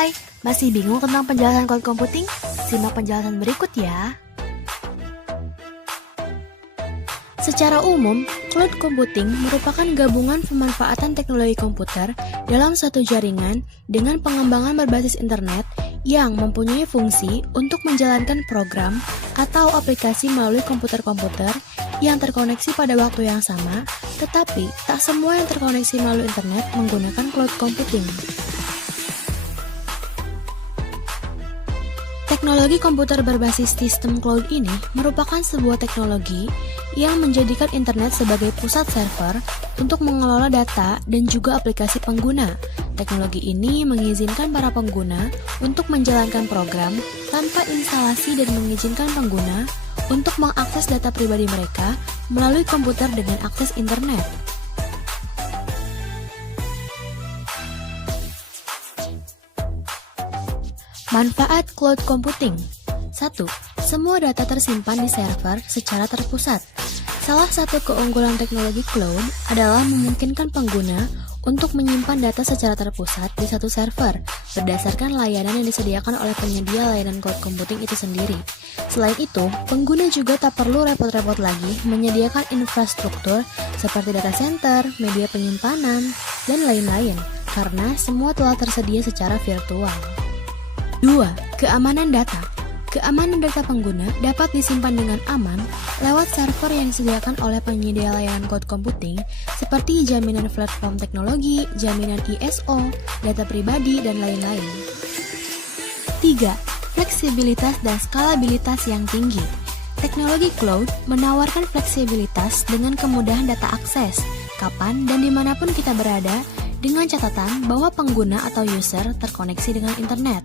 Hai, masih bingung tentang penjelasan cloud computing? Simak penjelasan berikut ya. Secara umum, cloud computing merupakan gabungan pemanfaatan teknologi komputer dalam satu jaringan dengan pengembangan berbasis internet yang mempunyai fungsi untuk menjalankan program atau aplikasi melalui komputer-komputer yang terkoneksi pada waktu yang sama, tetapi tak semua yang terkoneksi melalui internet menggunakan cloud computing. Teknologi komputer berbasis sistem cloud ini merupakan sebuah teknologi yang menjadikan internet sebagai pusat server untuk mengelola data dan juga aplikasi pengguna. Teknologi ini mengizinkan para pengguna untuk menjalankan program tanpa instalasi dan mengizinkan pengguna untuk mengakses data pribadi mereka melalui komputer dengan akses internet. Manfaat cloud computing. 1. Semua data tersimpan di server secara terpusat. Salah satu keunggulan teknologi cloud adalah memungkinkan pengguna untuk menyimpan data secara terpusat di satu server berdasarkan layanan yang disediakan oleh penyedia layanan cloud computing itu sendiri. Selain itu, pengguna juga tak perlu repot-repot lagi menyediakan infrastruktur seperti data center, media penyimpanan, dan lain-lain karena semua telah tersedia secara virtual. 2. Keamanan data. Keamanan data pengguna dapat disimpan dengan aman lewat server yang disediakan oleh penyedia layanan cloud computing seperti jaminan platform teknologi, jaminan ISO, data pribadi, dan lain-lain. 3. Fleksibilitas dan skalabilitas yang tinggi. Teknologi cloud menawarkan fleksibilitas dengan kemudahan data akses, kapan dan dimanapun kita berada, dengan catatan bahwa pengguna atau user terkoneksi dengan internet.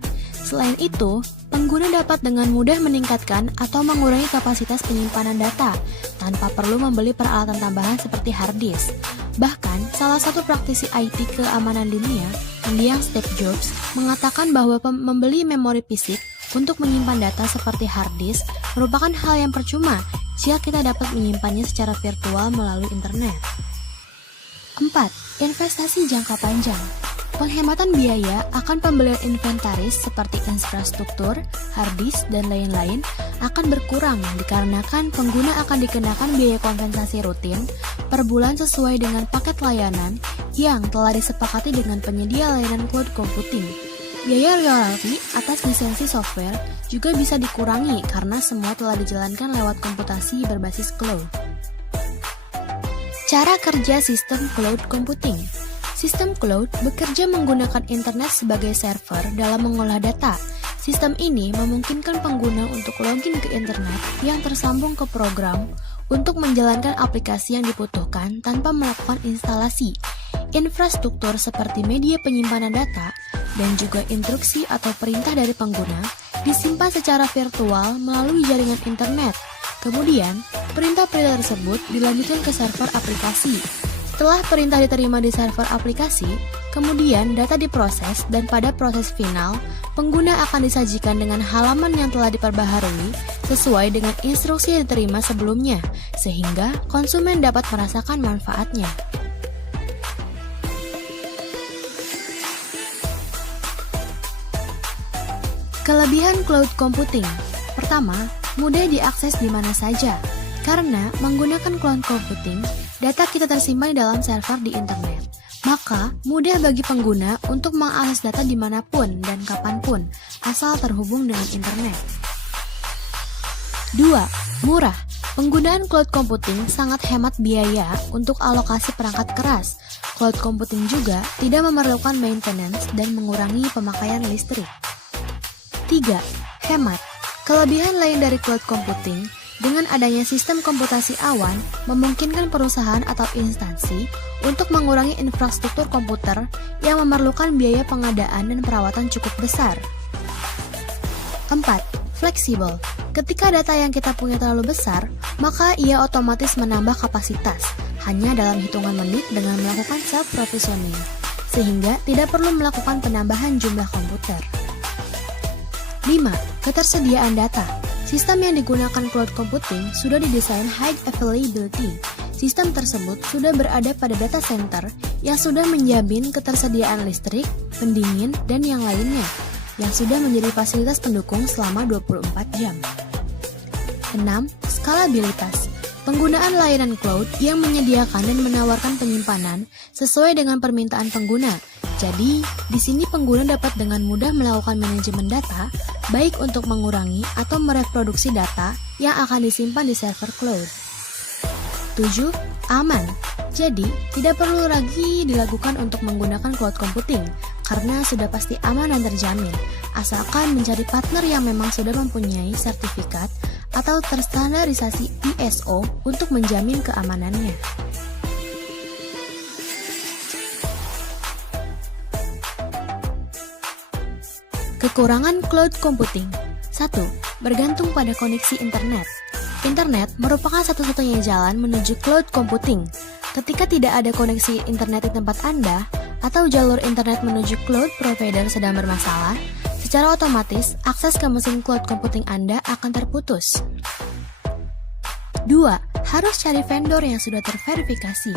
Selain itu, pengguna dapat dengan mudah meningkatkan atau mengurangi kapasitas penyimpanan data tanpa perlu membeli peralatan tambahan seperti hard disk. Bahkan, salah satu praktisi IT keamanan dunia, yang Steve Jobs, mengatakan bahwa membeli memori fisik untuk menyimpan data seperti hard disk merupakan hal yang percuma jika kita dapat menyimpannya secara virtual melalui internet. 4. Investasi jangka panjang. Penghematan biaya akan pembelian inventaris seperti infrastruktur, hard disk, dan lain-lain akan berkurang dikarenakan pengguna akan dikenakan biaya kompensasi rutin per bulan sesuai dengan paket layanan yang telah disepakati dengan penyedia layanan cloud computing. Biaya royalti atas lisensi software juga bisa dikurangi karena semua telah dijalankan lewat komputasi berbasis cloud. Cara kerja sistem cloud computing. Sistem cloud bekerja menggunakan internet sebagai server dalam mengolah data. Sistem ini memungkinkan pengguna untuk login ke internet yang tersambung ke program untuk menjalankan aplikasi yang dibutuhkan tanpa melakukan instalasi. Infrastruktur seperti media penyimpanan data dan juga instruksi atau perintah dari pengguna disimpan secara virtual melalui jaringan internet. Kemudian, perintah-perintah tersebut dilanjutkan ke server aplikasi. Setelah perintah diterima di server aplikasi, kemudian data diproses dan pada proses final, pengguna akan disajikan dengan halaman yang telah diperbaharui sesuai dengan instruksi yang diterima sebelumnya, sehingga konsumen dapat merasakan manfaatnya. Kelebihan cloud computing. Pertama, mudah diakses di mana saja. Karena menggunakan cloud computing, data kita tersimpan di dalam server di internet. Maka, mudah bagi pengguna untuk mengakses data dimanapun dan kapanpun, asal terhubung dengan internet. 2. Murah. Penggunaan cloud computing sangat hemat biaya untuk alokasi perangkat keras. Cloud computing juga tidak memerlukan maintenance dan mengurangi pemakaian listrik. 3. Hemat. Kelebihan lain dari cloud computing, dengan adanya sistem komputasi awan, memungkinkan perusahaan atau instansi untuk mengurangi infrastruktur komputer yang memerlukan biaya pengadaan dan perawatan cukup besar. 4. Fleksibel. Ketika data yang kita punya terlalu besar, maka ia otomatis menambah kapasitas, hanya dalam hitungan menit dengan melakukan self-provisioning, sehingga tidak perlu melakukan penambahan jumlah komputer. 5. Ketersediaan data. Sistem yang digunakan cloud computing sudah didesain high availability, sistem tersebut sudah berada pada data center yang sudah menjamin ketersediaan listrik, pendingin, dan yang lainnya, yang sudah menjadi fasilitas pendukung selama 24 jam. 6. Skalabilitas. Penggunaan layanan cloud yang menyediakan dan menawarkan penyimpanan sesuai dengan permintaan pengguna. Jadi, di sini pengguna dapat dengan mudah melakukan manajemen data, baik untuk mengurangi atau mereproduksi data yang akan disimpan di server cloud. 7. Aman. Jadi, tidak perlu lagi dilakukan untuk menggunakan cloud computing, karena sudah pasti aman dan terjamin, asalkan mencari partner yang memang sudah mempunyai sertifikat atau terstandarisasi ISO untuk menjamin keamanannya. Kekurangan cloud computing. 1. Bergantung pada koneksi internet. Internet merupakan satu-satunya jalan menuju cloud computing. Ketika tidak ada koneksi internet di tempat Anda, atau jalur internet menuju cloud provider sedang bermasalah, secara otomatis akses ke mesin cloud computing Anda akan terputus. 2. Harus cari vendor yang sudah terverifikasi.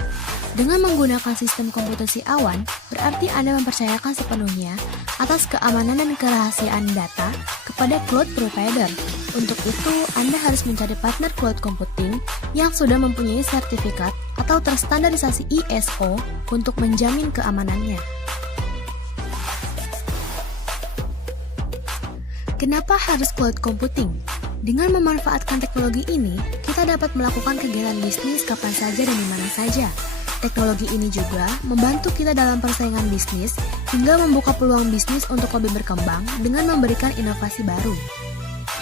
Dengan menggunakan sistem komputasi awan, berarti Anda mempercayakan sepenuhnya atas keamanan dan kerahasiaan data kepada cloud provider. Untuk itu, Anda harus mencari partner cloud computing yang sudah mempunyai sertifikat atau terstandarisasi ISO untuk menjamin keamanannya. Kenapa harus cloud computing? Dengan memanfaatkan teknologi ini, kita dapat melakukan kegiatan bisnis kapan saja dan di mana saja. Teknologi ini juga membantu kita dalam persaingan bisnis hingga membuka peluang bisnis untuk lebih berkembang dengan memberikan inovasi baru.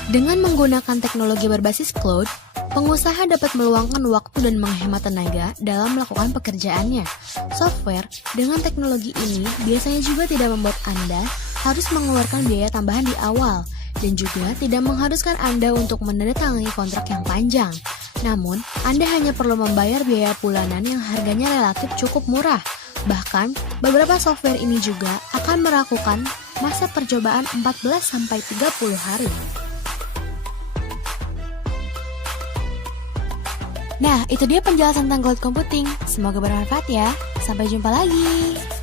Dengan menggunakan teknologi berbasis cloud, pengusaha dapat meluangkan waktu dan menghemat tenaga dalam melakukan pekerjaannya. Software dengan teknologi ini biasanya juga tidak membuat Anda harus mengeluarkan biaya tambahan di awal, dan juga tidak mengharuskan Anda untuk menandatangani kontrak yang panjang. Namun, Anda hanya perlu membayar biaya bulanan yang harganya relatif cukup murah. Bahkan, beberapa software ini juga akan melakukan masa percobaan 14-30 hari. Nah, itu dia penjelasan tentang cloud computing. Semoga bermanfaat ya. Sampai jumpa lagi.